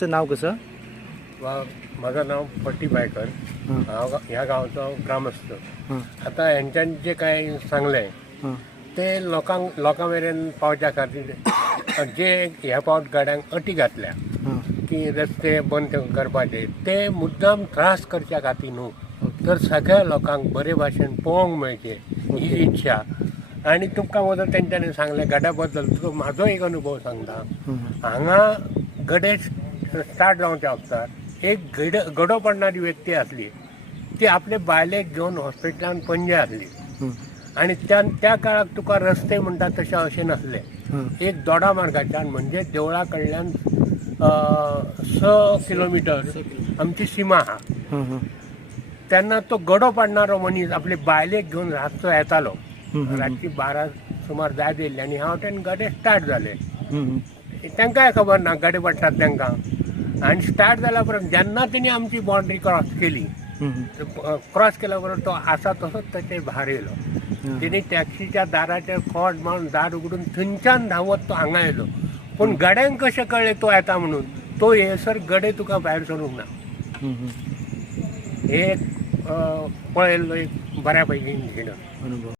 तुमचं नाव कसं? वा- माझं नाव पट्टी बायकर हां. गा- ह्या गांवचो ग्रामस्थ. हां. आतां हेंच्यान जे काय सांगलें हां. ते लोकांक लोकां मेरेन पावच्या खातीर जे ह्या पावट गाड्यांक अटी घातल्या हां. की रस्ते बंद करपाचे ते मुद्दाम त्रास करच्या खातीर न्हू. तर सगळ्या लोकांक बरे भाशेन पळोवंक मेळचे ही इच्छा. आनी तुमकां वचून तेंच्यांनी सांगलें गड्या बद्दल तुका म्हाजो एक अनुभव सांगता. हांगा गडे स्टार्ट जावच्या वक्तार एक गड गडो पडणारी व्यक्ती आसली ती आपले बायलेक घेवन हॉस्पिटलान पणजे आसली आणि त्या त्या काळाक तुका रस्ते म्हणटा तशे अशे नासले. एक दोडा मार्गाच्यान म्हणजे देवळा कडल्यान स किलोमिटर आमची सीमा आहा तेन्ना तो गडो पाडणारो मनीस आपले बायलेक घेवन रातचो येतालो. रातची बारा सुमार जाय येयल्ली आनी हांव तेन्ना गडे स्टार्ट जाले तांकांय खबर ना गडे पडटात तांकां. आनी स्टार्ट जाल्या उपरांत जेन्ना तेणी आमची बाउंड्री क्रॉस केली क्रॉस केल्या बरोबर तो आसा तसोच ताचे भायर येयलो तेणी टॅक्सीच्या दाराचेर खोट मारून दार उगडून थंयच्यान धांवत तो हांगा येयलो पूण गड्यांक कशें कळ्ळें तो येता म्हणून? तो येसर गडे तुका भायर सरूंक ना. हे एक पळयल्लो एक बऱ्या पैकी अनुभव.